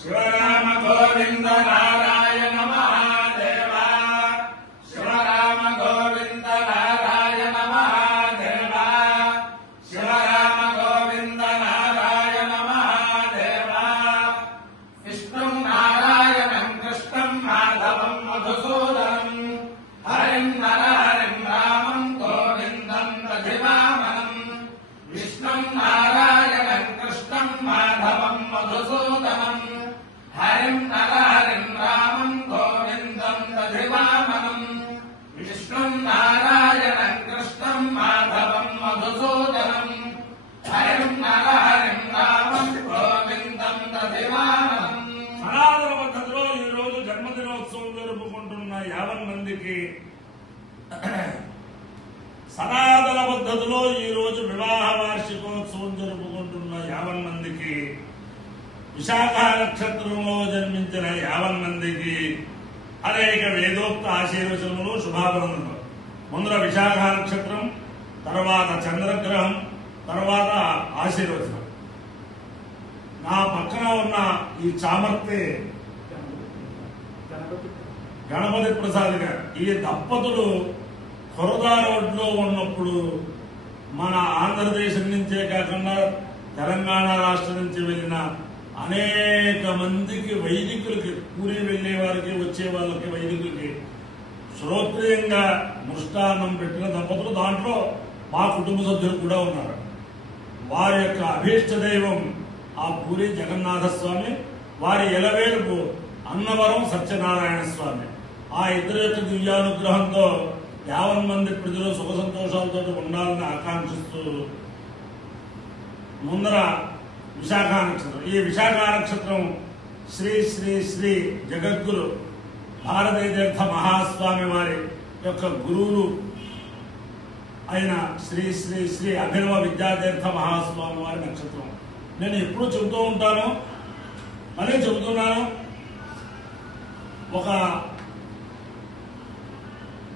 శివరామ గోవింద నారాయణ మహాదేవ శివరామ గోవింద నారాయణ మహాదేవ శివరామ గోవింద నారాయణ మహాదేవ విష్ణుం నారాయణం కృష్ణం మాధవం మధుసూదనం హరిం నరహరిం రామం గోవిందం దధివామనం విష్ణుం నారాయణం కృష్ణం మాధవం మధుసూదనం హరిం నరహరిం రామం గోవిందం దధివామనం విష్ణుం నారాయణం కృష్ణం మాధవం మధుసూదనం హరిం నరహరిం రామం గోవిందం దధివామనం. సనాతన పద్ధతిలో ఈ రోజు జన్మదినోత్సవం జరుపుకుంటున్న 50 మందికి, సనాతన పద్ధతిలో ఈ రోజు వివాహ వార్షికోత్సవం జరుపుకుంటున్న 50 మందికి, విశాఖ నక్షత్రంలో జన్మించిన 50 మందికి అనేక వేదోక్త ఆశీర్వచనములు, శుభాభినందనలు. ముందర విశాఖ నక్షత్రం, తర్వాత చంద్రగ్రహం, తర్వాత ఆశీర్వచనం. నా పక్కన ఉన్న ఈ చామర్తి గణపతి ప్రసాద్ గారు, ఈ దంపతులు కొరదా రోడ్లో ఉన్నప్పుడు మన ఆంధ్రదేశం నుంచే కాకుండా తెలంగాణ రాష్ట్రం నుంచి వెళ్ళిన అనేక మందికి వైదికులకి, పూరి వెళ్లే వారికి, వచ్చే వాళ్ళకి, వైదికులకి శ్రోత్రియంగా మృష్టాన్నం పెట్టిన దంపతులు. దాంట్లో మా కుటుంబ సభ్యులు కూడా ఉన్నారు. వారి యొక్క అభీష్ట దైవం ఆ పూరి జగన్నాథ స్వామి, వారి ఎలవేలుపు అన్నవరం సత్యనారాయణ స్వామి. ఆ ఇద్దరి యొక్క దివ్యానుగ్రహంతో 50 మంది ప్రజలు సుఖ సంతోషాలతో ఉండాలని ఆకాంక్షిస్తూ ముందర విశాఖ నక్షత్రం. ఈ విశాఖ నక్షత్రం శ్రీ శ్రీ శ్రీ జగద్గురు భారతీ తీర్థ మహాస్వామి వారి యొక్క గురువులు అయిన శ్రీ శ్రీ శ్రీ అభినవ విద్యాతీర్థ మహాస్వామి వారి నక్షత్రం. నేను ఎప్పుడూ చెబుతూ ఉంటాను, మళ్ళీ చెబుతున్నాను. ఒక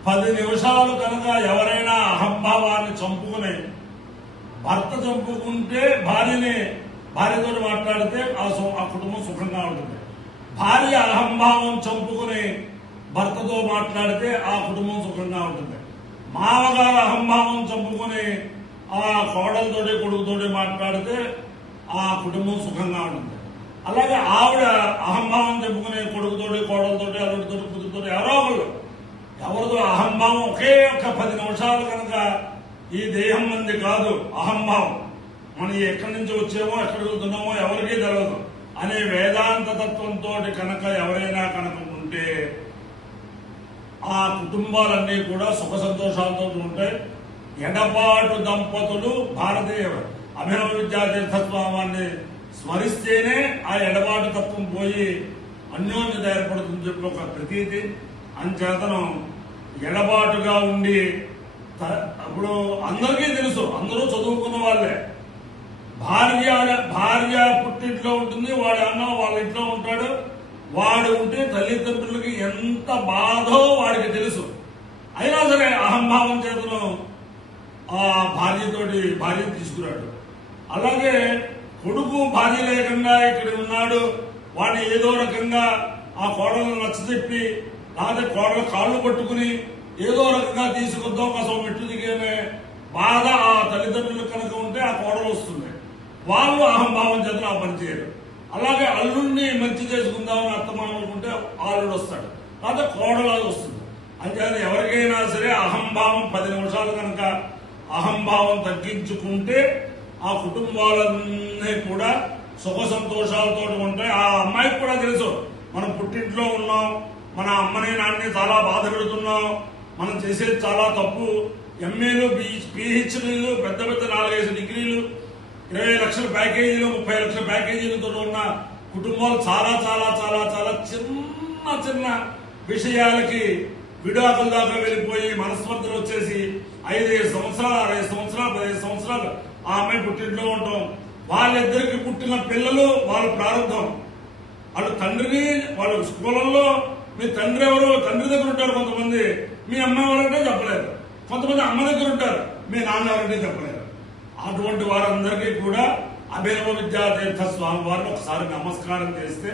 10 నిమిషాలు కనుక ఎవరైనా అహంభావాన్ని చంపుకుని, భర్త చంపుకుంటే భార్యతో మాట్లాడితే ఆ కుటుంబం సుఖంగా ఉంటుంది. భార్య అహంభావం చంపుకుని భర్తతో మాట్లాడితే ఆ కుటుంబం సుఖంగా ఉంటుంది. మామగారు అహంభావం చంపుకుని ఆ కోడలతోటి, కొడుకుతోటి మాట్లాడితే ఆ కుటుంబం సుఖంగా ఉంటుంది. అలాగే ఆవిడ అహంభావం చంపుకుని కొడుకుతోటి, కోడలతోటి, అల్లుడితోటి, కూతురుతోటి, ఎవరితో అహంభావం ఒకే ఒక్క 10 నిమిషాలు కనుక, ఈ దేహం మంది కాదు అహంభావం, మనం ఎక్కడి నుంచి వచ్చామో ఎక్కడికి వెళ్తున్నామో ఎవరికీ తెలియదు అనే వేదాంత తత్వంతో కనుక ఎవరైనా కనుక ఉంటే ఆ కుటుంబాలన్నీ కూడా సుఖ సంతోషాలతో ఉంటాయి. ఎడబాటు దంపతులు భారతీయ అభినవ విద్యాతీర్థ స్వామాన్ని స్మరిస్తేనే ఆ ఎడబాటు తత్వం పోయి అన్యోన్యత ఏర్పడుతుందని చెప్పి ఒక ప్రతీతి. అంచేతనం ఎడబాటుగా ఉండి, అప్పుడు అందరికీ తెలుసు, అందరూ చదువుకున్న వాళ్ళే. భార్య పుట్టింట్లో ఉంటుంది, వాడి అన్న వాళ్ళ ఇంట్లో ఉంటాడు. వాడు ఉంటే తల్లిదండ్రులకి ఎంత బాధో వాడికి తెలుసు. అయినా సరే అహంభావం చేతను ఆ భార్యను తీసుకురాడు. అలాగే కొడుకు భార్య లేకుండా ఇక్కడ ఉన్నాడు, వాడిని ఏదో రకంగా ఆ కోడలను నచ్చచెప్పి, లేకపోతే కోడల కాళ్ళు పట్టుకుని ఏదో రకంగా తీసుకొద్దాం కోసం మెట్టు దిగేనే బాధ ఆ తల్లిదండ్రులకు కనుక ఉంటే ఆ కోడలు వస్తుంది. వాళ్ళు అహంభావం చేత ఆ పని చేయరు. అలాగే అల్లుడిని మంచి చేసుకుందామని అత్తమానుకుంటే అల్లుడు వస్తాడు, లేకపోతే కోడలాగా వస్తుంది. అంతేకాదు ఎవరికైనా సరే అహంభావం 10 నిమిషాలు కనుక అహంభావం తగ్గించుకుంటే ఆ కుటుంబాలన్నీ కూడా సుఖ సంతోషాలతో ఉంటాయి. ఆ అమ్మాయికి కూడా తెలుసు, మనం పుట్టింట్లో ఉన్నాం, మన అమ్మని నాన్నని చాలా బాధ పెడుతున్నాం, మనం చేసేది చాలా తప్పు. ఎంఏలు, పిహెచ్డీలు, పెద్ద 4-5 డిగ్రీలు, 20 లక్షల ప్యాకేజీలు, 30 లక్షల ప్యాకేజీలతో ఉన్న కుటుంబాలు చాలా చాలా చాలా చాలా చిన్న చిన్న విషయాలకి విడాకుల దాకా వెళ్ళిపోయి మనస్పర్ధలు వచ్చేసి 5 సంవత్సరాలు, 6 సంవత్సరాలు, 15 సంవత్సరాలు ఆ అమ్మాయి పుట్టింట్లో ఉంటాం. వాళ్ళిద్దరికి పుట్టిన పిల్లలు వాళ్ళ ప్రారంభం. వాళ్ళు తండ్రిని, వాళ్ళ స్కూళ్ళల్లో మీ తండ్రి ఎవరు, తండ్రి దగ్గర ఉంటారు కొంతమంది, మీ అమ్మ ఎవరంటే చెప్పలేరు. కొంతమంది అమ్మ దగ్గర ఉంటారు, మీ నాన్న ఎవరంటే చెప్పలేరు. అటువంటి వారందరికీ కూడా అభినవ విద్యాతీర్థ స్వామి వారిని ఒకసారి నమస్కారం చేస్తే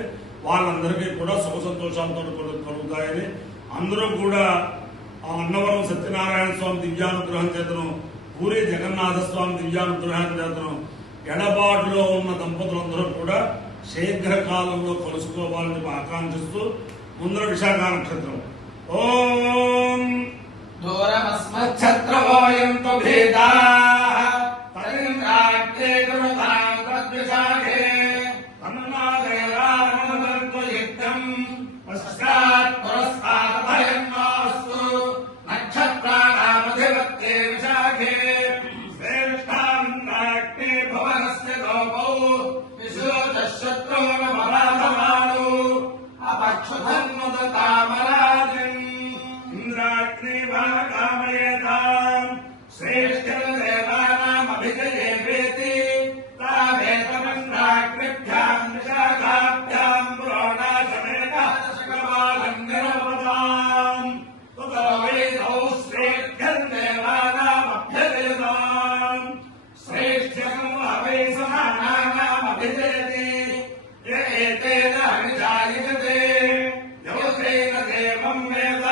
వాళ్ళందరికీ కూడా సుఖ సంతోషాలతో కలుగుతాయని అందరూ కూడా అన్నవరం సత్యనారాయణ స్వామి దివ్యానుగ్రహం చేతను పూరి జగన్నాథ స్వామి దివ్యానుగ్రహం చేతను ఎడబాటులో ఉన్న దంపతులందరూ కూడా శీఘ్రకాలంలో కలుసుకోవాలని ఆకాంక్షిస్తూ ముందర విశాఖ నక్షత్రం ఓం దూరమస్మచ్చత్రవోయంతు భేదాః తరింద్రాగ్నే కృతాం తద్విశాఖే తన్మాదేవానుదంతు యుద్ధం పశ్చాత్ పురస్కార భయం మాస్తు నక్షత్రాణామధిపత్తే విశాఖే శ్రేష్ఠాంద్రాగ్నే భువనస్య గోపౌ విశోధశత్రోమరాధమాను అపక్షుధన్ముదతామరాజం ఇంద్రాగ్నివాకామయేతాం శ్రేష్ఠదేవానామభిజయేవేతి తావేతమింద్రాగ్నిభ్యాం విశాఖాభ్యాం పురోణాశమేన శకమాలం నిరవతాం తతో వేదౌ శ్రేష్ఠదేవానామభ్యజయతాం శ్రేష్ఠం హవే సమానానామభిజయతి ఏతేన హరిజాయతే యవసేన దేవం వేద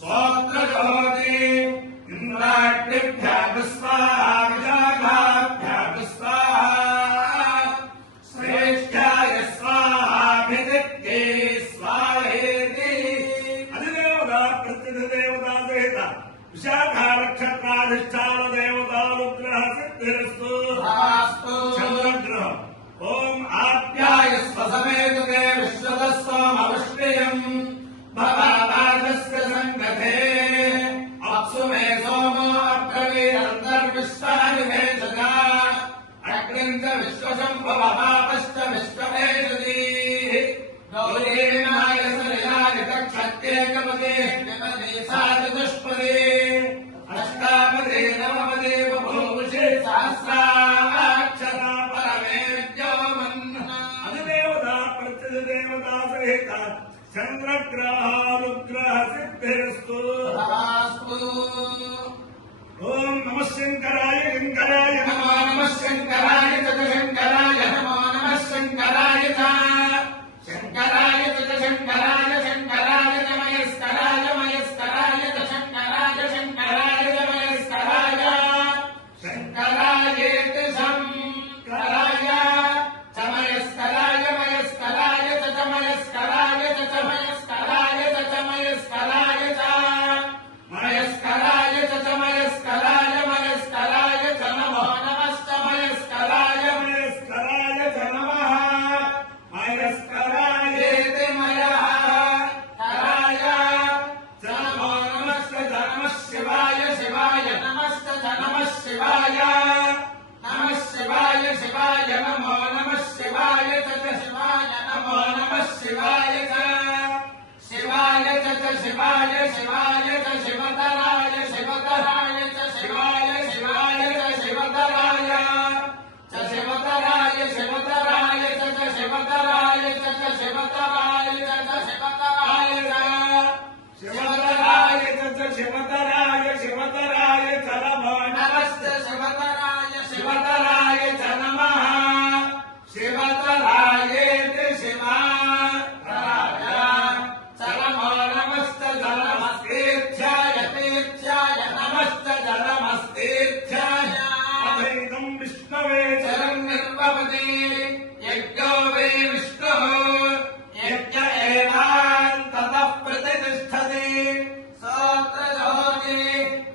సోత్రజోతి ఇంద్రాగ్నిభ్యాం స్వాహా విశాఖాభ్యాం స్వాహా శ్రేష్ఠాయ స్వాహాభిజిత్తే స్వాహేతి అధిదేవత ప్రత్యధిదేవత సహిత విశాఖ నక్షత్రాధిష్టాన దేవతానుగ్రహ సిద్ధిరస్తు చంద్రగ్రహం ఓం ఆప్యాయస్వ సమేతుతే విశ్వతస్వామవృష్టియం భవాదాజస్య సంగతే అప్సు మే సోమో అబ్రవీరంతర్విశ్వాని మే సదా అగ్నిం చ విశ్వశంభవపాపశ్చ విశ్వమేషదీ గౌరీనాయ సలిలాని తక్షత్యేకపదే విమదే సా చతుష్పదే అష్టాపదే నవపదే బభూషే సహస్రాక్షరా పరమే విద్యోమన్న అధిదేవత ప్రత్యధిదేవత సహిత చంద్రగ్రహానుగ్రహ సిద్ధిరస్తు ఓం నమ శంకరాయ శంకరాయ నమో నమః శంకరాయ చ శంకరాయ నమో నమః శంకరాయ చ శంకరాయ చ శంకరాయ శంకరాయ చ మయస్కరాయ మయస్కరాయ చ శంకరాయ శంకరాయ చ మయస్కరాయ శంకరాయేతి శంకరాయ చ మయస్కరాయ మయస్కరాయ చ మయస్కరాయ చ మయస్కరాయ చ మయస్కరాయ చ మయస్కరాయ చ మయస్కరాయ మయస్కరాయ చ నమో నమశ్చ మయస్కరాయ మయస్కరాయ చ నమః మయస్కరాయేతి మయః కరాయ చ నమో నమశ్చ నమః శివాయ శివాయ నమశ్చ నమః శివాయ నమః శివాయ శివాయ నమో నమః శివాయ చ శివాయ నమో నమః శివాయ చ శివాయ చ శివాయ శివాయ చ శివతరాయ శివతరాయ చ శివాయ శివాయ చ శివతరాయ చ శివతరాయ శివతరాయ చ శివతరాయ చ శివతరాయ చ శివతరాయ చ శివతరాయ చ శివతరాయ శివతరాయ చ నమో నమస్తే శివతరాయ శివతరాయ చ నమః శివతరాయేతి శివతరాయ చ నమో నమస్తే జలమస్తీర్థ్యాయ తీర్థ్యాయ నమస్తే జలమస్తీర్థ్యాయ అభైదం విష్ణవే చరం నిర్వపతి యజ్ఞో వై విష్ణుః యజ్ఞ ఏవాంతతః ప్రతిష్ఠతి స్తోత్రజ్యోతి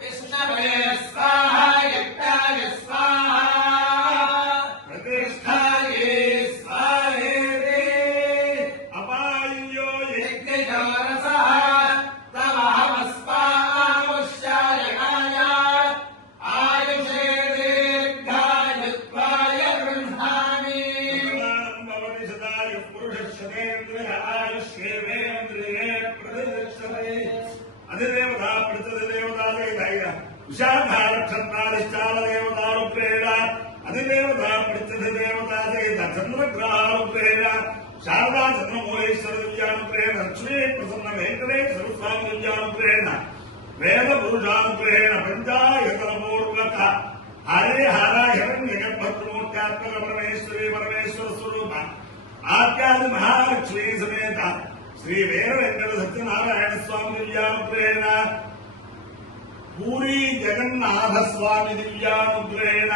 విష్ణవే స్వాహా యజ్ఞాయ స్వాహా ప్రతిష్ఠాయే స్వాహేతి అపాయ్యో యజ్ఞయోరసః తమహమస్మాముష్యాయనాయ ఆయుషే దీర్ఘాయుత్వాయ గృహామి భవతి సదాయ పురుషేంద్రియ ఆయుష్యేంద్రియే ప్రతిష్టతే అధిదేవత ప్రతిదేవత సహిత విశాఖ నక్షత్రాధిష్టాన దేవతానుగ్రహేణ అధిదేవత ప్రతిదేవత సహిత చంద్రగ్రహానుగ్రహేణ శారదా చంద్రమోహేశ్వర దివ్యానుగ్రహేణ లక్ష్మీ ప్రసన్న వెంకటేశ్వర స్వామి దివ్యానుగ్రహేణ వేద పురుషానుగ్రహేణ పంచాయతనపూర్వక హరి హర హిరణ్యగర్భత్రమూర్త్యాత్మక పరమేశ్వరి పరమేశ్వర స్వరూప ఆద్యాది మహాలక్ష్మీ సమేత శ్రీ వీర వెంకట సత్యనారాయణ స్వామి దివ్యానుగ్రహేణ పూరీ జగన్నాథ స్వామి దివ్యానుగ్రహేణ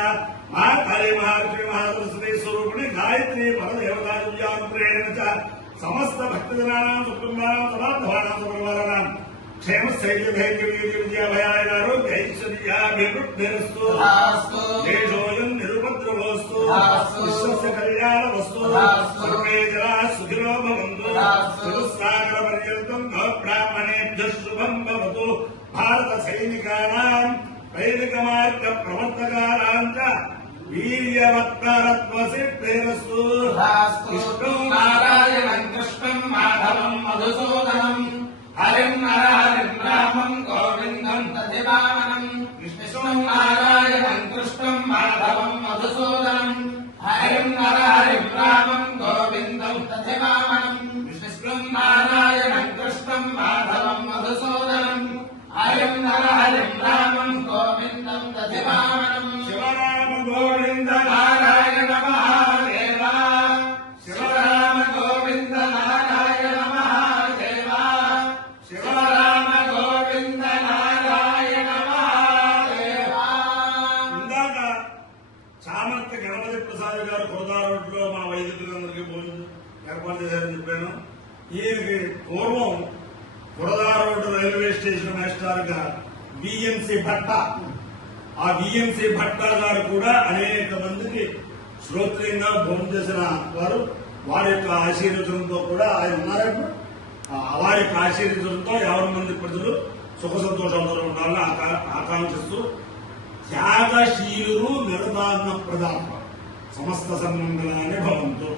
మా కాళీ మహాలక్ష్మి మహాసరస్వతి స్వరూపిణి గాయత్రి పరదేవతా దివ్యానుగ్రహేణ చ సమస్త భక్తజనానాం కుటుంబానాం సమాధవానాం సపరివారానాం క్షేమ స్థైర్య ధైర్య వీర్య విజయాభయాభివృద్ధిరస్తు దేశోయం నిరుపద్రవస్తు విశ్వస్య కళ్యాణవస్తు సర్వే జనా సుఖినో భవంతు చతుస్సాగర పర్యంతం గోబ్రాహ్మణేభ్యః శుభం భవతు భారత సైనికానాం వైదిక మార్గ ప్రవర్తకానాం చ వీర్యవత్కరత్వ సిద్ధిరస్తు విష్ణుం నారాయణం కృష్ణం మాధవం మధుసూదనం హరిం నరహరిం రామం గోవిందం తదివామనం విష్ణుం నారాయణం కృష్ణం మాధవం మధుసూదనం హరిం నరహరిం రామం గోవిందం తదివామనం విష్ణుం నారాయణం కృష్ణం మాధవం మధుసూదనం హరిం నరహరిం రామం గోవిందం తదివామనం శివరామ గోవింద నారాయణ మహాదేవ శివరామ గోవింద నారాయణ మహాదేవ శివరామ గోవింద నారాయణ మహాదేవ. ఇందాక చామర్తి గణపతి ప్రసాద్ గారు కురదా రోడ్లో మా వైద్యులందరికీ భోజనం ఏర్పాటు చేశారని చెప్పాను. ఈయనకి పూర్వం కురదా రోడ్డు రైల్వే స్టేషన్ మాస్టర్ గా బిఎంసి భట్ట, ఆ బిఎంసి భట్ట గారు కూడా అనేక మందికి శ్రోత్రియంగా భోజనం చేసిన వారు. వారి యొక్క ఆశీర్వచనంతో కూడా ఆయన ఉన్నారంటే వారి యొక్క ఆశీర్వచనంతో 50 మంది ప్రజలు సుఖ సంతోషాలతో ఉండాలని ఆకాంక్షిస్తూ త్యాగశీలు నిరదాన్న ప్రదాత సమస్త సన్మంగళాన్ని భవంతు.